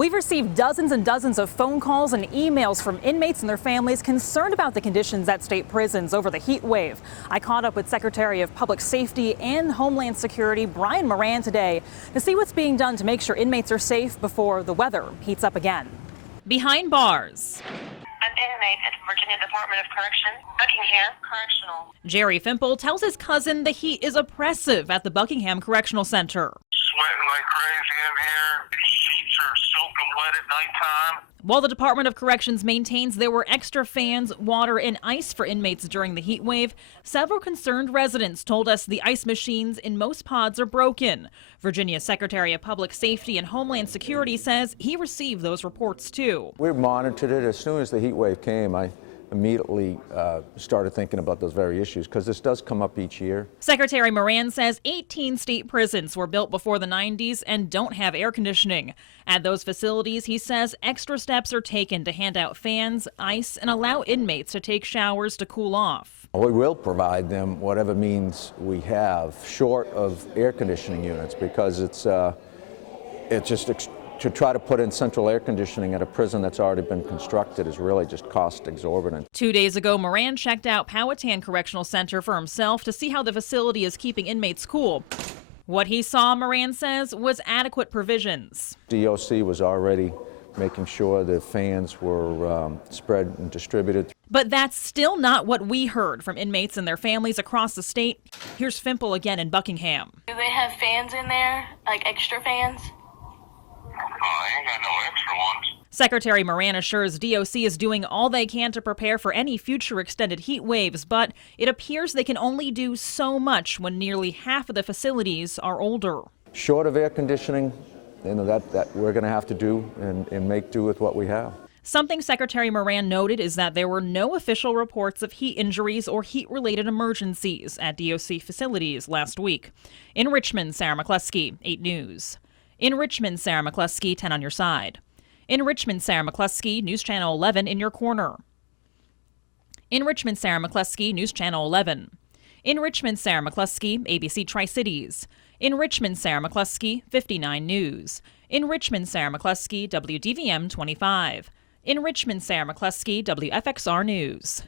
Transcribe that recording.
We've received dozens and dozens of phone calls and emails from inmates and their families concerned about the conditions at state prisons over the heat wave. I caught up with Secretary of Public Safety and Homeland Security Brian Moran today to see what's being done to make sure inmates are safe before the weather heats up again. Behind bars, an inmate at Virginia Department of Corrections, Buckingham Correctional. Jerry Fimple tells his cousin the heat is oppressive at the Buckingham Correctional Center. Sweating like crazy in here. The sheets are soaking wet at nighttime. While the Department of Corrections maintains there were extra fans, water, and ice for inmates during the heat wave, several concerned residents told us the ice machines in most pods are broken. Virginia Secretary of Public Safety and Homeland Security says he received those reports too. We monitored it. As soon as the heat wave came, I immediately started thinking about those very issues because this does come up each year. Secretary Moran says 18 state prisons were built before the 90s and don't have air conditioning. At those facilities, he says extra steps are taken to hand out fans, ice, and allow inmates to take showers to cool off. We will provide them whatever means we have, short of air conditioning units, because it's just to try to put in central air conditioning at a prison that's already been constructed is really just cost exorbitant. 2 days ago, Moran checked out Powhatan Correctional Center for himself to see how the facility is keeping inmates cool. What he saw, Moran says, was adequate provisions. DOC was already making sure the fans were spread and distributed. But that's still not what we heard from inmates and their families across the state. Here's Fimple again in Buckingham. Do they have fans in there, like extra fans? I ain't got no extra ones. Secretary Moran assures DOC is doing all they can to prepare for any future extended heat waves, but it appears they can only do so much when nearly half of the facilities are older. Short of air conditioning, that we're going to have to do and make do with what we have. Something Secretary Moran noted is that there were no official reports of heat injuries or heat-related emergencies at DOC facilities last week. In Richmond, Sara McCloskey, 8 News. In Richmond, Sara McCloskey, 10 on your side. In Richmond, Sara McCloskey, News Channel 11 in your corner. In Richmond, Sara McCloskey, News Channel 11. In Richmond, Sara McCloskey, ABC Tri-Cities. In Richmond, Sara McCloskey, 59 News. In Richmond, Sara McCloskey, WDVM 25. In Richmond, Sara McCloskey, WFXR News.